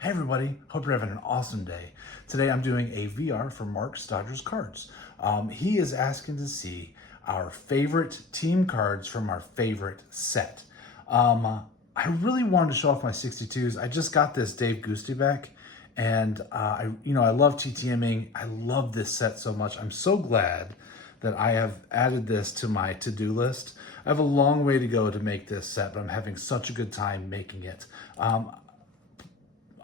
Hey everybody, hope you're having an awesome day. Today I'm doing a VR for MarksDodgersCards. He is asking to see our favorite team cards from our favorite set. I really wanted to show off my 62s. I just got this Dave Goosty back, and I love TTMing. I love this set so much. I'm so glad that I have added this to my to-do list. I have a long way to go to make this set, but I'm having such a good time making it.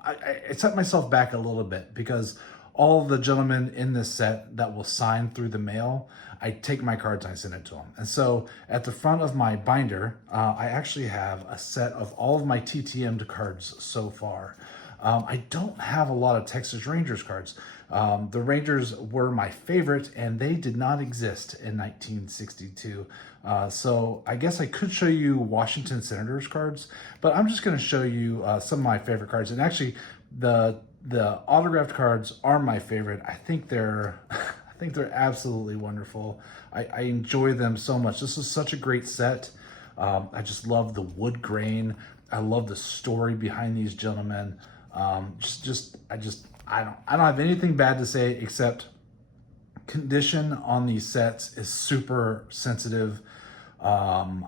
I set myself back a little bit because all the gentlemen in this set that will sign through the mail, I take my cards and I send it to them. And so at the front of my binder, I actually have a set of all of my TTM'd cards so far. I don't have a lot of Texas Rangers cards. The Rangers were my favorite, and they did not exist in 1962. So I guess I could show you Washington Senators cards, but I'm just going to show you some of my favorite cards. And actually, the autographed cards are my favorite. I think they're absolutely wonderful. I enjoy them so much. This is such a great set. I just love the wood grain. I love the story behind these gentlemen. I don't have anything bad to say except condition on these sets is super sensitive. Modern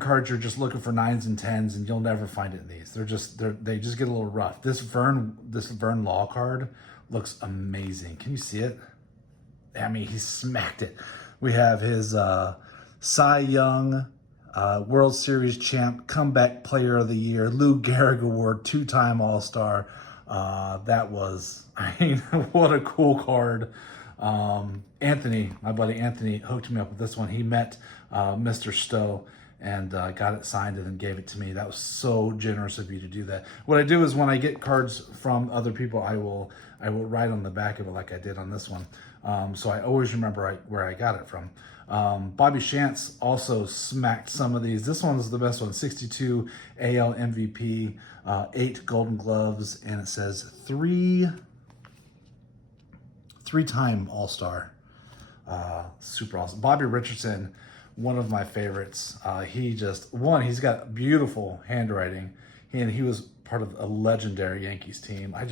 cards are just looking for 9s and 10s, and you'll never find it in these. They just get a little rough. This Vern Law card looks amazing. Can you see it? I mean, he smacked it. We have his Cy Young, World Series champ, comeback player of the year, Lou Gehrig Award, 2-time All-Star. What a cool card. Anthony, my buddy Anthony, hooked me up with this one. He met Mr. Stowe and got it signed and then gave it to me. That was so generous of you to do that. What I do is when I get cards from other people, I will write on the back of it like I did on this one. So I always remember where I got it from. Bobby Shantz also smacked some of these. This one's the best one, 62 AL MVP, 8 Golden Gloves, and it says three-time All-Star. Super awesome. Bobby Richardson, one of my favorites. He's got beautiful handwriting, and he was part of a legendary Yankees team. I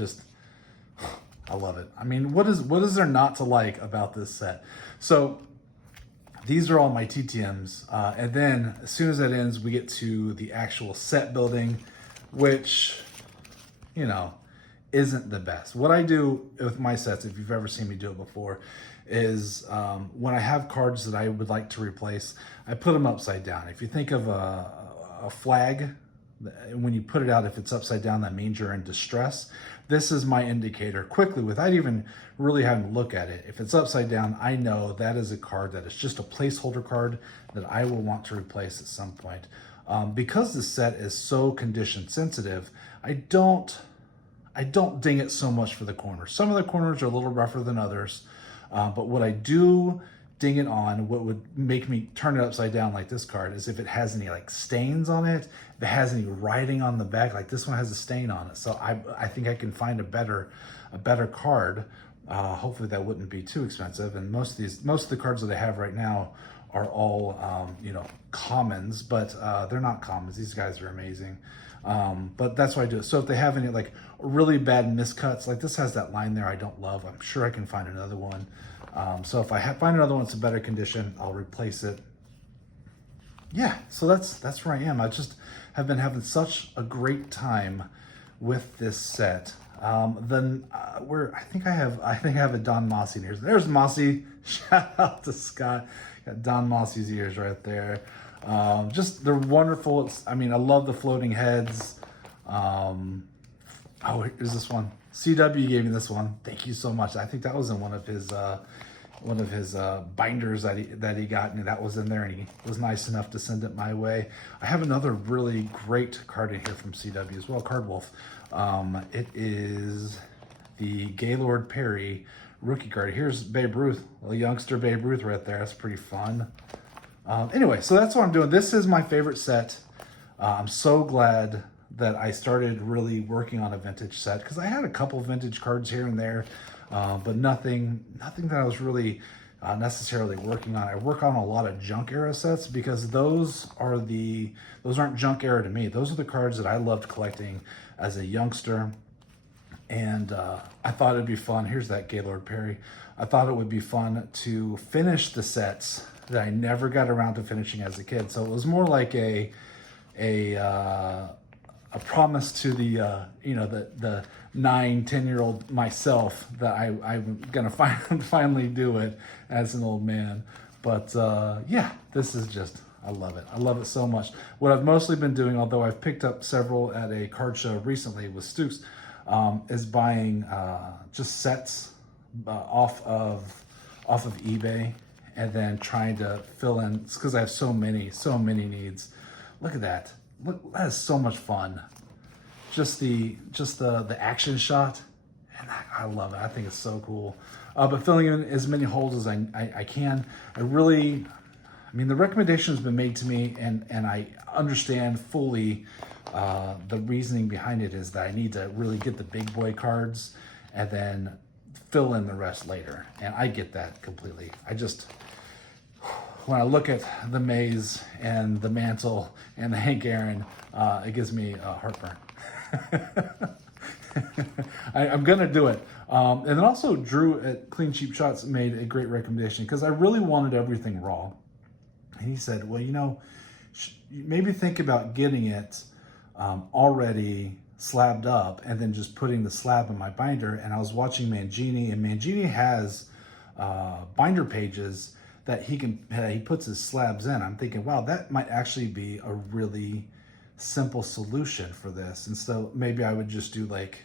love it. I mean, what is there not to like about this set? So these are all my TTMs. And then as soon as that ends, we get to the actual set building, which, isn't the best. What I do with my sets, if you've ever seen me do it before, is when I have cards that I would like to replace, I put them upside down. If you think of a flag, when you put it out, if it's upside down, that means you're in distress. This is my indicator quickly, without even really having to look at it. If it's upside down, I know that is a card that is just a placeholder card that I will want to replace at some point. Because the set is so condition sensitive, I don't ding it so much for the corners. Some of the corners are a little rougher than others, but what I do ding it on, what would make me turn it upside down like this card, is if it has any like stains on it, if it has any writing on the back, like this one has a stain on it. So I think I can find a better card. Hopefully that wouldn't be too expensive. And most of the cards that I have right now are all commons, but they're not commons. These guys are amazing. But that's why I do it. So if they have any like really bad miscuts, like this has that line there I don't love, I'm sure I can find another one. So if I find another one that's in better condition, I'll replace it. Yeah, so that's where I am. I just have been having such a great time with this set. I think I have a Don Mossy ears. There's Mossy. Shout out to Scott. Got Don Mossy's ears right there. They're wonderful. I love the floating heads. Here's this one. CW gave me this one. Thank you so much. I think that was in one of his binders that he got, and that was in there, and he was nice enough to send it my way. I have another really great card in here from CW as well, Card Wolf. It is the Gaylord Perry rookie card. Here's Babe Ruth, a youngster Babe Ruth right there. That's pretty fun. Anyway, so that's what I'm doing. This is my favorite set. I'm so glad that I started really working on a vintage set, because I had a couple vintage cards here and there, but nothing that I was really necessarily working on. I work on a lot of junk era sets because those aren't junk era to me. Those are the cards that I loved collecting as a youngster. And I thought it'd be fun. Here's that Gaylord Perry. I thought it would be fun to finish the sets that I never got around to finishing as a kid. So it was more like a promise to the the 9-10-year-old myself that I'm gonna finally do it as an old man. But yeah, this is just, I love it. I love it so much. What I've mostly been doing, although I've picked up several at a card show recently with Stooks, is buying just sets off of eBay, and then trying to fill in, because I have so many needs. Look at that. Look, that is so much fun. Just the action shot, and I love it. I think it's so cool. But filling in as many holes as I can. I mean, the recommendation has been made to me, and I understand fully the reasoning behind it is that I need to really get the big boy cards and then fill in the rest later. And I get that completely. When I look at the Maze and the Mantle and the Hank Aaron, it gives me heartburn. I'm gonna do it. And then also Drew at Clean Cheap Shots made a great recommendation, because I really wanted everything raw. And he said, well, maybe think about getting it already slabbed up and then just putting the slab in my binder. And I was watching Mangini, and Mangini has binder pages that he puts his slabs in. I'm thinking, wow, that might actually be a really simple solution for this. And so maybe I would just do, like,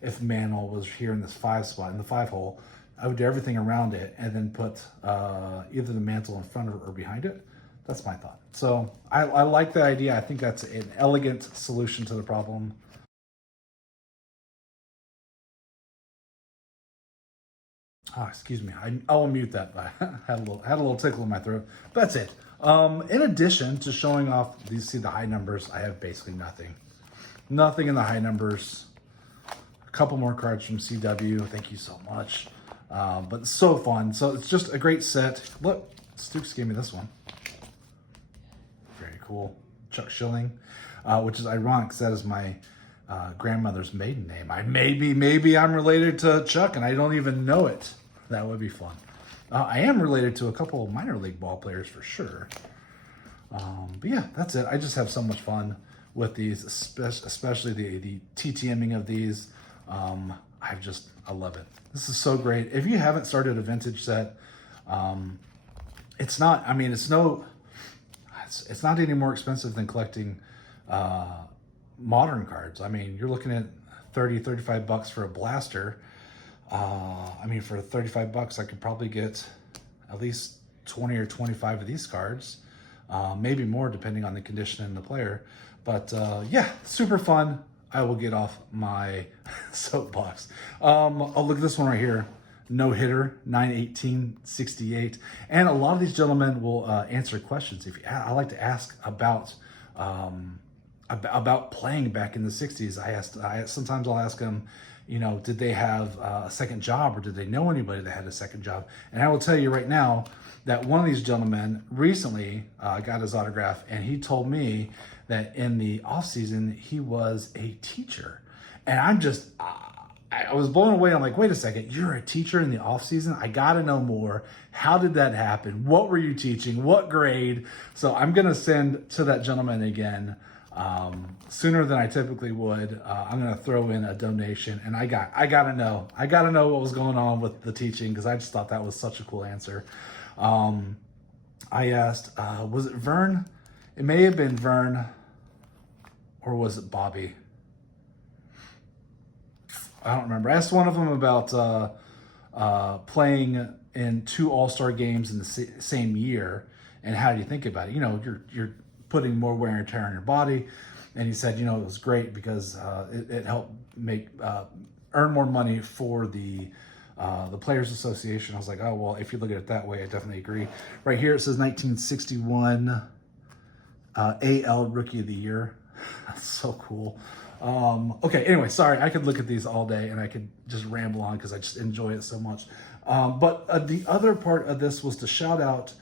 if Mantle was here in this 5 spot, in the 5 hole, I would do everything around it and then put either the Mantle in front of it or behind it. That's my thought. So I like that idea. I think that's an elegant solution to the problem. Oh, excuse me. I'll mute that. I had a little tickle in my throat. But that's it. In addition to showing off, you see the high numbers, I have basically nothing. Nothing in the high numbers. A couple more cards from CW. Thank you so much. But it's so fun. So it's just a great set. Look, Stooks gave me this one. Very cool. Chuck Schilling, which is ironic because that is my grandmother's maiden name. Maybe I'm related to Chuck and I don't even know it. That would be fun. I am related to a couple of minor league ball players for sure. But yeah, that's it. I just have so much fun with these, especially the TTMing of these. I love it. This is so great. If you haven't started a vintage set, it's not any more expensive than collecting modern cards. I mean, you're looking at $30-35 for a blaster. For $35, I could probably get at least 20 or 25 of these cards, maybe more depending on the condition and the player. But yeah, super fun. I will get off my soapbox. Oh, look at this one right here. No hitter, 9/18/68. And a lot of these gentlemen will answer questions. I like to ask about playing back in the 60s. Sometimes I'll ask them, did they have a second job, or did they know anybody that had a second job? And I will tell you right now that one of these gentlemen recently got his autograph, and he told me that in the off season he was a teacher. And I was blown away. I'm like, wait a second, you're a teacher in the off season? I gotta know more. How did that happen? What were you teaching? What grade? So I'm gonna send to that gentleman again sooner than I typically would. I'm gonna throw in a donation, and I gotta know what was going on with the teaching, because I just thought that was such a cool answer. I asked, was it Vern? It may have been Vern, or was it Bobby? I don't remember. I asked one of them about playing in 2 All-Star games in the same year, and how do you think about it? You're putting more wear and tear on your body. And he said, it was great because it helped earn more money for the Players Association. I was like, oh, well, if you look at it that way, I definitely agree. Right here, it says 1961 AL Rookie of the Year. That's so cool. Okay, anyway, sorry, I could look at these all day and I could just ramble on because I just enjoy it so much. But the other part of this was to shout out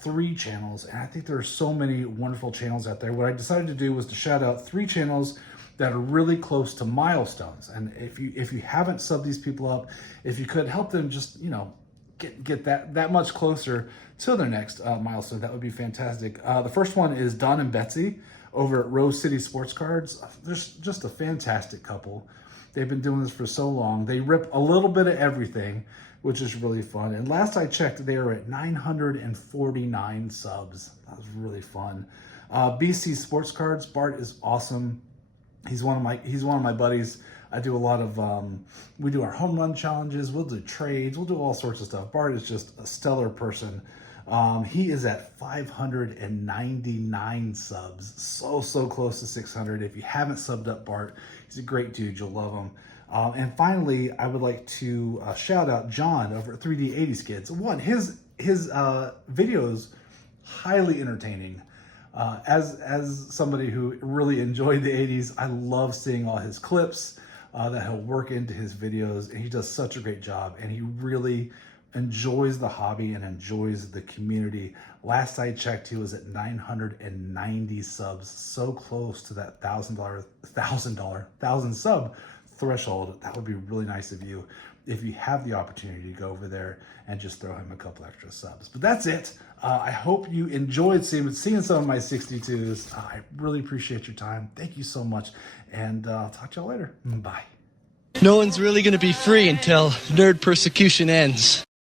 3 channels, and I think there are so many wonderful channels out there. What I decided to do was to shout out 3 channels that are really close to milestones. And if you haven't subbed these people up, if you could help them just, you know, get that much closer to their next milestone, that would be fantastic. The first one is Don and Betsy over at Rose City Sports Cards. They're just a fantastic couple. They've been doing this for so long. They rip a little bit of everything, which is really fun. And last I checked, they are at 949 subs. That was really fun. BC Sports Cards, Bart is awesome. He's one of my buddies. I do a lot of, we do our home run challenges. We'll do trades. We'll do all sorts of stuff. Bart is just a stellar person. He is at 599 subs. So close to 600. If you haven't subbed up Bart, he's a great dude. You'll love him. And finally, I would like to shout out John over at 3D80 Skids. One, his videos, highly entertaining. As somebody who really enjoyed the 80s, I love seeing all his clips that he'll work into his videos, and he does such a great job, and he really enjoys the hobby and enjoys the community. Last I checked, he was at 990 subs, so close to that thousand sub threshold. That would be really nice of you if you have the opportunity to go over there and just throw him a couple extra subs. But that's it. I hope you enjoyed seeing some of my 62s. I really appreciate your time. Thank you so much. And I'll talk to y'all later. Bye. No one's really going to be free until nerd persecution ends.